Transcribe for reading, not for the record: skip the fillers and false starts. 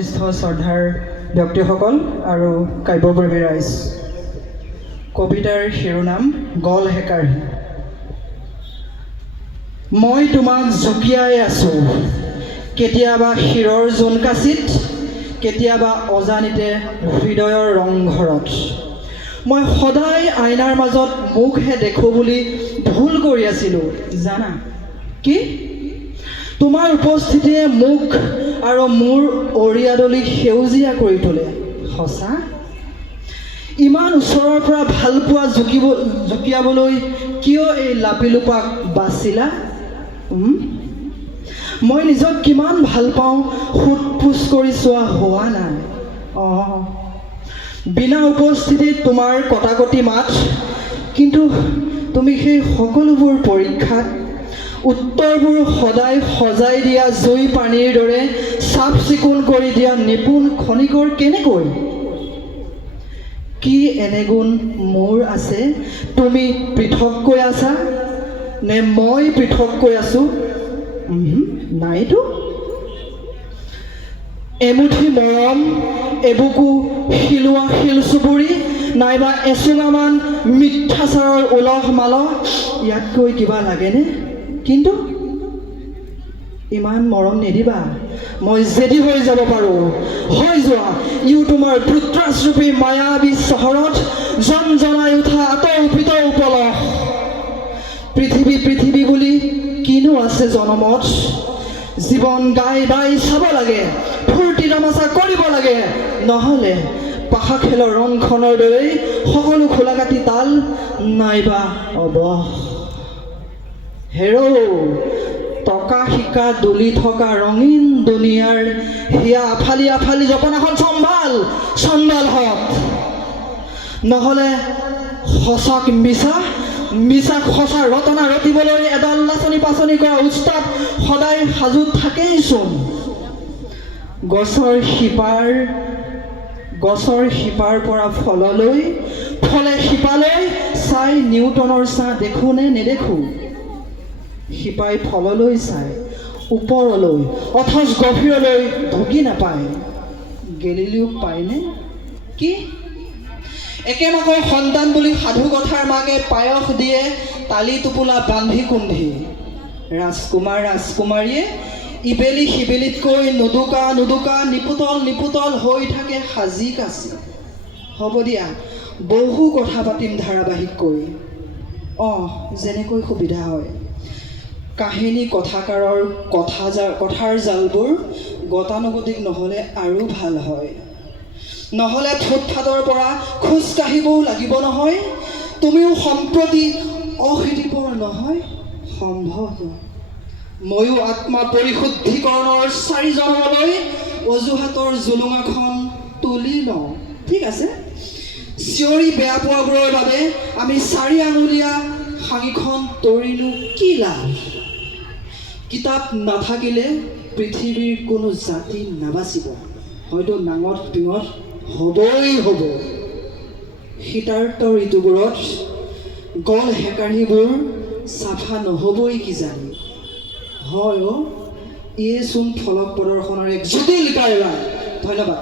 শ্ৰদ্ধাৰ ব্যক্তিসকল আৰু কাব্যপ্ৰেমী ৰাইজ, কবিতাৰ শিৰোনাম গল হেকাৰি। মই তোমাক জুকিয়াই আছোঁ, কেতিয়াবা শিৰৰ জোনকাচিত, কেতিয়াবা অজানিতে হৃদয়ৰ ৰংঘৰত। মই সদায় আইনাৰ মাজত মুখহে দেখোঁ বুলি ভুল কৰি আছিলোঁ জানা। কি? তোমাৰ উপস্থিতিয়ে মুখ আৰু মোৰ অৰিয়াদলি সেউজীয়া কৰি তোলে। সঁচা? ইমান ওচৰৰ পৰা ভালপোৱা জুকিয়াবলৈ কিয় এই লাপিলোপাক বাচিলা? মই নিজক কিমান ভাল পাওঁ সোধ পোছ কৰি চোৱা হোৱা নাই। বিনা উপস্থিতিত তোমাৰ কটাকটি মাত, কিন্তু তুমি সেই সকলোবোৰ পৰীক্ষাত উত্তৰবোৰ সদায় সজাই দিয়া জুই পানীৰ দৰে চাফ চিকুণ কৰি দিয়া নিপুণ খনিকৰ কেনেকৈ? কি এনে গুণ মোৰ আছে তুমি পৃথককৈ আছা, নে মই পৃথককৈ আছোঁ? নাইতো। এমুঠি মৰম, এবুকু শিলোৱা শিল চুবুৰি, নাইবা এচুঙামান মিথ্যাচাৰৰ উলহ মালহ, ইয়াতকৈ কিবা লাগেনে? কিন্তু ইমান মৰম নিদিবা, মই জেদি হৈ যাব পাৰোঁ। হৈ যোৱা, ইও তোমাৰ পুত্ৰাস্ৰূপী মায়াবী চহৰত জনজনাই উঠা আতৌ পিতৌ পলস। পৃথিৱী পৃথিৱী বুলি কিনো আছে জনমত? জীৱন গাই বাই চাব লাগে, ফূৰ্তি তামাচা কৰিব লাগে, নহ'লে পাশা খেলৰ ৰংখনৰ দৰেই সকলো খোলা কাটি তাল নাইবা অৱস। হেৰৌ টকা শিকা দলি থকা ৰঙীন দুনিয়াৰ হিয়া আফালি আফালি জপনাখন চম্ভাল চণ্ডাল হত, নহ'লে সঁচাক মিছা, মিছাক সঁচা ৰটনা ৰটিবলৈ এডাল নাচনি পাচনি কৰা উস্তাদ সদায় সাজু থাকেইচোন। গছৰ শিপাৰ পৰা ফললৈ, ফলে শিপালৈ চাই নিউটনৰ ছাঁ দেখোঁ নে নেদেখোঁ? শিপাই ফললৈ চাই ওপৰলৈ, অথচ গভীৰলৈ ঢুকি নাপায়। গেলিলিওক পায়নে? কি? একেমাকৰ সন্তান বুলি সাধু কথাৰ মাকে পায়স দিয়ে তালি টোপোলা বান্ধি কুন্ধি। ৰাজকুমাৰ ৰাজকুমাৰীয়ে ইবেলি সিবেলিতকৈ নুদুকা নুদুকা নিপুতল নিপুতল হৈ থাকে সাজি কাচি। হ'ব দিয়া, বহু কথা পাতিম ধাৰাবাহিককৈ, যেনেকৈ সুবিধা হয়। কাহিনী কথাকাৰৰ কথাৰ জালবোৰ গতানুগতিক নহ'লে আৰু ভাল হয়। নহ'লে ফুটফাটৰ পৰা খোজ কাঢ়িবও লাগিব নহয়। তুমিও সম্প্ৰতি অশীতিপৰ নহয় সম্ভৱ। ময়ো আত্মা পৰিশুদ্ধিকৰণৰ 4 জনমলৈ অজুহাতৰ জুলুঙাখন তুলি লওঁ। ঠিক আছে, চিঞৰি বেয়া পোৱাবোৰৰ বাবে আমি 4 আঙুলীয়া সাঙিখন তৰিনো কি লাভ? কিতাপ নাথাকিলে পৃথিৱীৰ কোনো জাতি নাবাচিব, হয়তো নাঙত পিঙত হ'বই হ'ব। শীতাৰ্ত ঋতুবোৰত গল হেকাৰিবোৰ চাফা নহ'বই কিজানি। হয় ইয়েচোন ফলক প্ৰদৰ্শনৰ এক জটিল কাৰবাৰ। ধন্যবাদ।